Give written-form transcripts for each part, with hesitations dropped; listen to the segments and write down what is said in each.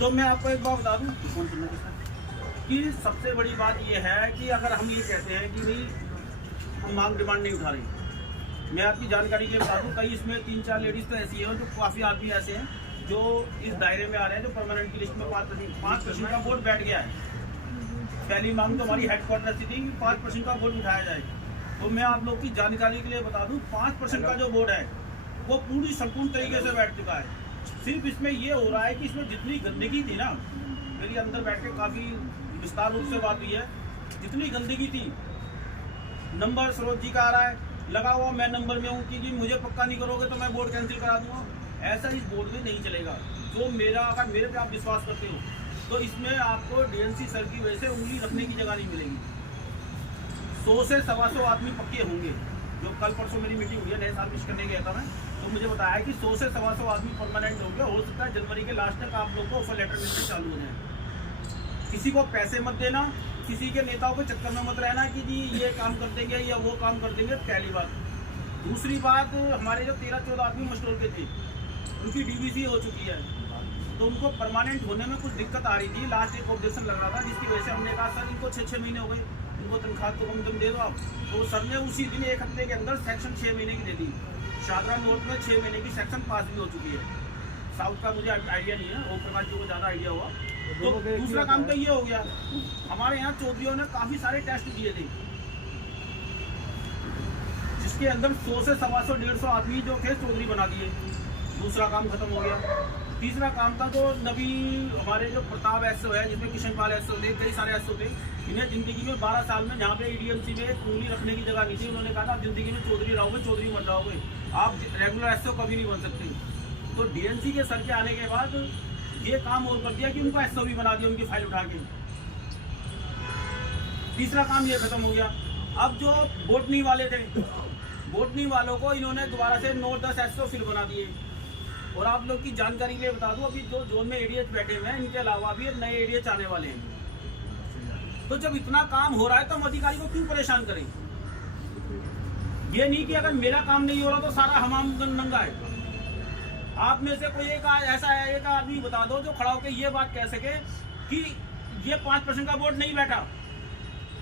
तो मैं आपको एक बात बता दूं कि सबसे बड़ी बात यह है कि अगर हम ये कहते हैं कि भाई हम मांग डिमांड नहीं उठा रहे, मैं आपकी जानकारी के लिए बता दूं, कई इसमें 3-4 लेडीज़ तो ऐसी हैं, जो काफ़ी आदमी ऐसे हैं जो इस दायरे में आ रहे हैं, जो परमानेंट की लिस्ट में 5% का वोट बैठ गया है। पहली मांग तो हमारी हेडक्वार्टर से थी कि 5% का वोट उठाया जाए। तो मैं आप लोग की जानकारी के लिए बता दूं, 5% का जो वोट है वो पूरी संपूर्ण तरीके से बैठ चुका है। सिर्फ इसमें ये हो रहा है कि इसमें जितनी गंदगी थी ना, मेरी अंदर बैठ के काफ़ी विस्तार रूप से बात हुई है, जितनी गंदगी थी, नंबर सरोज जी का आ रहा है लगा हुआ, मैं नंबर में हूँ कि जी मुझे पक्का नहीं करोगे तो मैं वोट कैंसिल करा दूंगा। ऐसा इस बोर्ड में नहीं चलेगा। जो मेरा, अगर मेरे पे आप विश्वास करते हो तो इसमें आपको डीएनसी सर की वजह से उंगली रखने की जगह नहीं मिलेगी। 100 से 125 आदमी पक्के होंगे। जो कल परसों मेरी मीटिंग हुई है, नए साल विश करने गया था मैं, तो मुझे बताया कि 100 से 125 आदमी परमानेंट होंगे। हो सकता है जनवरी के लास्ट तक आप लोग को ऑफर लेटर मिलने चालू हो जाए। किसी को पैसे मत देना, किसी के नेताओं के चक्कर में मत रहना कि जी ये काम कर देंगे या वो काम कर देंगे। पहली बात। दूसरी बात, हमारे जो 13-14 आदमी मस्टोर के थे, उनकी डीवीसी हो चुकी है, तो उनको परमानेंट होने में कुछ दिक्कत आ रही थी। लास्ट एक ऑब्जेक्शन लग रहा था, जिसकी वजह से हमने कहा सर इनको 6-6 महीने हो गए, इनको तनख्वाह तो कम दे दो आप। तो सर ने उसी दिन 1 हफ्ते के अंदर सेक्शन 6 महीने की दे दी। शादरा नॉर्थ में 6 महीने की सेक्शन पास भी हो चुकी है। साउथ का मुझे आइडिया नहीं है, ओम प्रकाश जी को ज़्यादा आइडिया हुआ। तो दूसरा काम तो ये हो गया, हमारे यहाँ चौधरीयों ने काफ़ी सारे टेस्ट दिए थे, जिसके अंदर 100 से 125-150 आदमी जो थे चौधरी बना दिए। दूसरा काम खत्म हो गया। तीसरा काम था तो नबी हमारे जो प्रताप एसओ है, जिसमें किशन पाल एसओ थे, कई सारे एसओ थे, इन्हें जिंदगी में 12 साल में यहाँ पे ईडीएमसी में उंगली रखने की जगह नहीं थी। उन्होंने कहा था आप जिंदगी में चौधरी रहोगे, चौधरी मत रहोगे, आप रेगुलर एसओ कभी नहीं बन सकते। तो डीएनसी के सर के आने के बाद ये काम और कर दिया कि उनको एसओ भी बना दिया, उनकी फाइल उठा के। तीसरा काम ये खत्म हो गया। अब जो बोटनी वाले थे, बोटनी वालों को इन्होंने दोबारा से 9-10 एसओ फिर बना दिए। और आप लोग की जानकारी के लिए बता दूं, अभी जो जोन में एडीएच बैठे हुए हैं, इनके अलावा भी नए एडीएच आने वाले हैं। तो जब इतना काम हो रहा है तो हम अधिकारी को क्यों परेशान करें? ये नहीं कि अगर मेरा काम नहीं हो रहा तो सारा हमाम नंगा है। आप में से कोई एक ऐसा है, एक आदमी बता दो जो खड़ा होकर ये बात कह सके कि ये 5% का वोट नहीं बैठा।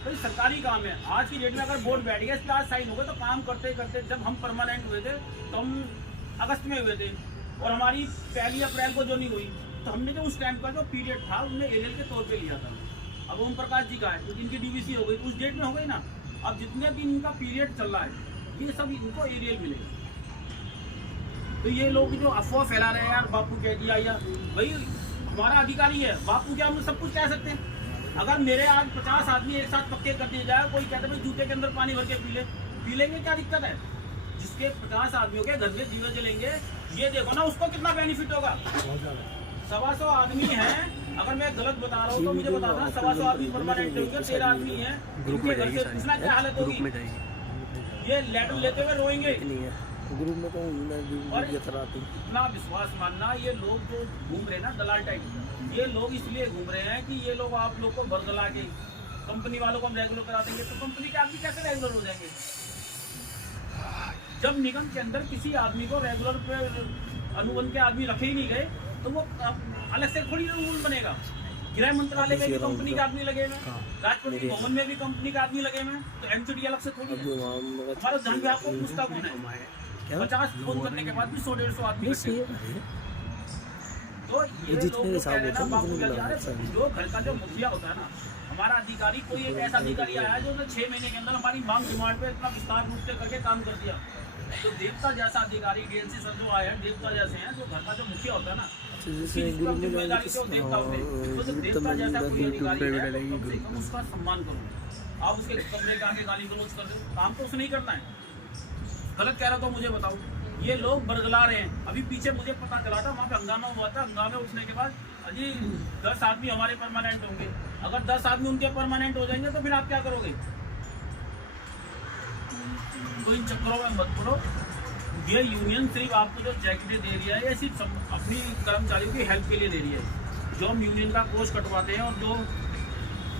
तो सरकारी काम है। आज की डेट में अगर वोट बैठ गया, इस पर आज साइन हो गए, तो काम करते करते जब हम परमानेंट हुए थे तो हम अगस्त में हुए थे, और हमारी 1 अप्रैल को जो नहीं हुई, तो हमने जो उस टाइम का जो पीरियड था उनने एरियल के तौर पे लिया था। अब ओम प्रकाश जी का है, क्योंकि इनकी डीवीसी हो गई, उस डेट में हो गई ना। अब जितने दिन इनका पीरियड चल रहा है, ये सब इनको एरियल मिलेगा। तो ये लोग जो अफवाह फैला रहे हैं, यार बापू कह दिया, या भाई हमारा अधिकारी है, बापू क्या हम सब कुछ कह सकते हैं। अगर मेरे आज 50 आदमी एक साथ पक्के कर दिए जाए, कोई कहते भाई जूते के अंदर पानी भर के पी लेंगे, क्या दिक्कत है? जिसके 50 आदमियों के घर में जीवे जलेंगे, ये देखो ना उसको कितना बेनिफिट होगा। 125 आदमी हैं, अगर मैं गलत बता रहा हूँ तो मुझे बता देना। 125 आदमी परमानेंट होंगे, 13 आदमी हैं, उनके घर से पूछना क्या हालत होगी। ये लेटर लेते हुए रोएंगे। ग्रुप में तो इतना विश्वास मानना, ये लोग जो घूम रहे हैं ना दलाल टाइप, ये लोग इसलिए घूम रहे हैं कि ये लोग आप लोग को बरगला के कंपनी वालों को हम रेगुलर करा देंगे, तो कंपनी के आदमी कैसे रेगुलर हो जाएंगे? जब निगम के अंदर किसी आदमी को रेगुलर पे अनुबंध के आदमी रखे ही नहीं गए, तो वो अलग से थोड़ी रूल बनेगा। गृह मंत्रालय में भी कंपनी के आदमी लगे हुए, राष्ट्रपति भवन में भी कंपनी के आदमी लगे हुए, तो एमसीडी अलग से थोड़ी है। हमारा ध्यान भी आपको पूछता कौन है? 50 फोन करने के बाद भी 100-150 आदमी। तो ये लोग कह रहे हैं ना बापू, जो घर का जो मुखिया होता है ना, हमारा अधिकारी, कोई एक ऐसा अधिकारी आया है जो 6 महीने के अंदर हमारी मांग डिमांड पे इतना विस्तार रूप से करके काम कर दिया। तो देवता जैसा अधिकारी डीएनसी सर जो आए हैं, देवता जैसे हैं, जो घर का जो मुखिया होता है ना, जिम्मेदारी से देवता होते हैं। तो जब देवता जैसा कोई अधिकारी है, तो कम से कम उसका सम्मान करो। आप उसके कमरे के आगे गाली गलौज कर दो, काम तो उसे नहीं करना है। गलत कह रहा तो मुझे बताओ। ये लोग बरगला रहे हैं। अभी पीछे मुझे पता चला था, वहाँ पे हंगामा हुआ था। हंगामे उठने के बाद अजी 10 आदमी हमारे परमानेंट होंगे। अगर 10 आदमी उनके परमानेंट हो जाएंगे तो फिर आप क्या करोगे? तो इन चक्करों में मत पड़ो। ये यूनियन सिर्फ आपको जो जैकेटें दे रही है, ये सिर्फ अपनी कर्मचारियों की हेल्प के लिए दे रही है। जो हम यूनियन का कोष कटवाते हैं और जो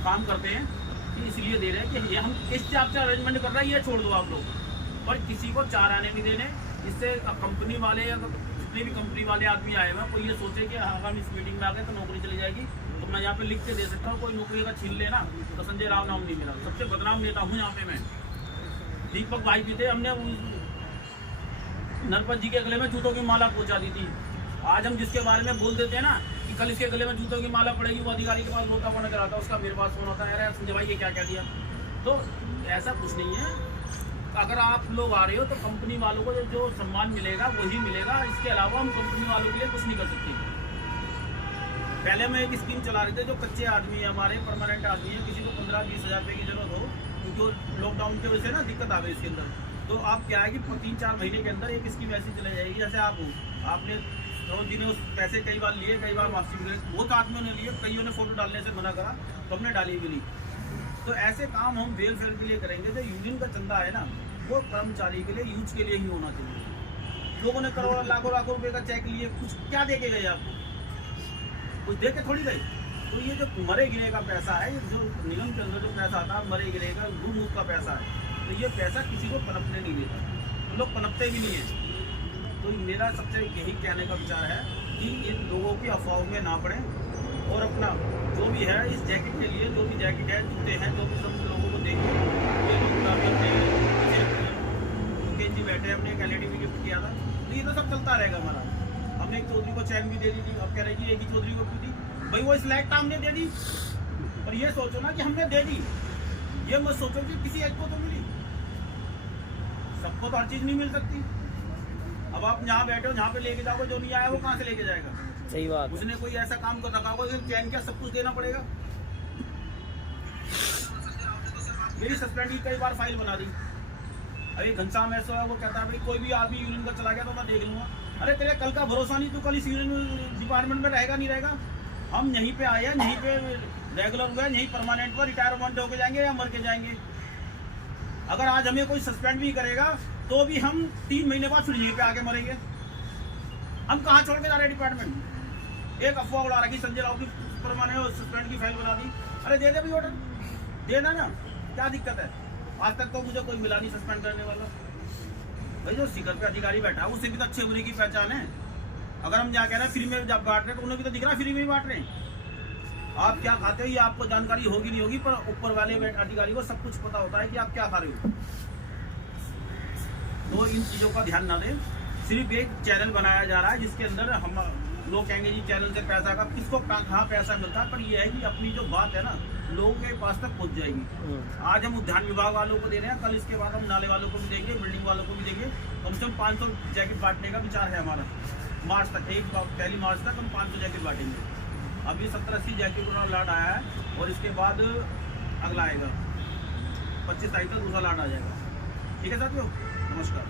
काम करते हैं, इसलिए दे रहे हैं कि ये हम इस हिसाब से अरेंजमेंट कर रहे हैं, ये छोड़ दो आप लोग। पर किसी को 4 आने नहीं देने। इससे कंपनी वाले जितने भी कंपनी वाले आदमी आए हुए कोई ये सोचे कि हाँ हम इस मीटिंग में आ गए तो नौकरी चली जाएगी, तो मैं यहाँ पे लिख के दे सकता हूँ कोई नौकरी अगर छीन लेना तो संजय राव नाम नहीं मेरा, सबसे बदनाम नेता हूँ यहाँ पे मैं। दीपक भाई भी थे, हमने नरपत जी के गले में जूतों की माला पहुँचा दी थी। आज हम जिसके बारे में बोल देते हैं ना कि कल इसके गले में जूतों की माला पड़ेगी, वो अधिकारी के पास रोता फोन कराता, उसका मेरे पास फोन होता है, यार संजय भाई ये क्या दिया। तो ऐसा कुछ नहीं है, अगर आप लोग आ रहे हो तो कंपनी वालों को जो सम्मान मिलेगा वही मिलेगा, इसके अलावा हम कंपनी वालों के लिए कुछ नहीं कर सकते। पहले हम एक स्कीम चला रहे थे, जो कच्चे आदमी है हमारे, परमानेंट आदमी है, किसी को 15-20 हज़ार रुपये की जरूरत हो, क्योंकि लॉकडाउन की वजह से ना दिक्कत आ गई इसके अंदर, तो आप क्या है कि 3-4 महीने के अंदर एक स्कीम ऐसी चलाई जाएगी जैसे आप हो, आपने तो जिन्हें उस पैसे कई बार लिए, कई बार वापसी मिले, बहुत आदमियों ने लिए, कईयों ने फोटो डालने से मना करा तो हमने डाली भी नहीं। तो ऐसे काम हम वेलफेयर के लिए करेंगे। जो यूनियन का चंदा है ना वो कर्मचारी के लिए, यूज के लिए ही होना चाहिए। लोगों ने करोड़ों लाखों रुपए का चेक लिए, कुछ क्या दे के गए आपको? कुछ दे के थोड़ी गए। तो ये जो मरे गिरे का पैसा है, जो निगम के अंदर जो पैसा आता है मरे गिरे का गुममुख का पैसा है, तो ये पैसा किसी को पनपने नहीं देता, तो लोग पनपते भी नहीं है। तो मेरा सबसे यही कहने का विचार है कि इन लोगों की अफवाहों में ना पड़े और अपना जो भी है इस जैकेट के लिए, जो भी जैकेट है, जूते हैं, जो भी सब लोगों को देंगे। ये लोग मुकेश जी बैठे, हमने एक LED भी गिफ्ट किया था, तो ये तो सब चलता रहेगा हमारा। हमने एक चौधरी को चैन भी दे दी थी, अब कह रहे कि एक ही चौधरी को क्यों दी भाई, वो इस लायक हमने दे दी। पर ये सोचो ना कि हमने दे दी, ये मत सोचो कि किसी एक को तो मिली, सबको तो हर चीज़ नहीं मिल सकती। अब आप जहाँ बैठे हो, जहाँ पे लेके जाओगे, जो नहीं आया वो कहाँ से लेके जाएगा? सही बात। उसने कोई ऐसा काम कर रखा होगा कि चैन क्या सब कुछ देना पड़ेगा। मेरी सस्पेंड की कई बार फाइल बना दी। अभी घनश्याम ऐसा है, वो कहता है भाई कोई भी आदमी यूनियन का चला गया तो मैं देख लूंगा। अरे तेरे कल का भरोसा नहीं, तू कल इस यूनियन डिपार्टमेंट में रहेगा नहीं रहेगा। हम यहीं पे आए हैं, यहीं पे रेगुलर हुए, यहीं परमानेंट पर रिटायरमेंट होके जाएंगे या मर के जाएंगे। अगर आज हमें कोई सस्पेंड भी करेगा तो भी हम 3 महीने बाद फिर यहीं पे आके मरेंगे। हम कहाँ छोड़ के जा रहे हैं डिपार्टमेंट? एक अफवाह उड़ा रखी, संजय राव की परमानेंट सस्पेंड की फाइल बना दी। अरे दे दे भाई ऑर्डर, देना ना, क्या दिक्कत है? आज तक तो मुझे कोई मिला नहीं सस्पेंड करने वाला। भाई जो शिखर पे अधिकारी बैठा है उससे भी तो अच्छे बुरे की पहचान है। अगर हम क्या कह रहे हैं फ्री में जब बांट रहे हैं तो उन्हें भी तो दिख रहा है फ्री में ही बांट रहे हैं। आप क्या खाते हो ये आपको जानकारी होगी नहीं होगी, पर ऊपर वाले अधिकारी को सब कुछ पता होता है कि आप क्या खा रहे हो। तो इन चीज़ों का ध्यान ना दें। सिर्फ एक चैनल बनाया जा रहा है जिसके अंदर हम लोग कहेंगे जी चैनल से पैसा का, किसको कहाँ पैसा मिलता है, पर यह है कि अपनी जो बात है ना लोगों के पास तक पहुंच जाएगी। आज हम उद्यान विभाग वालों को दे रहे हैं, कल इसके बाद हम नाले वालों को भी देंगे, बिल्डिंग वालों को भी देंगे। कम से कम 500 जैकेट बांटने का विचार है हमारा। मार्च तक, 1 मार्च तक हम 500 जैकेट बांटेंगे। अभी 70-80 जैकेट का लाट आया है और इसके बाद अगला आएगा 25 तारीख तक दूसरा लाट आ जाएगा। ठीक है साथियों, नमस्कार।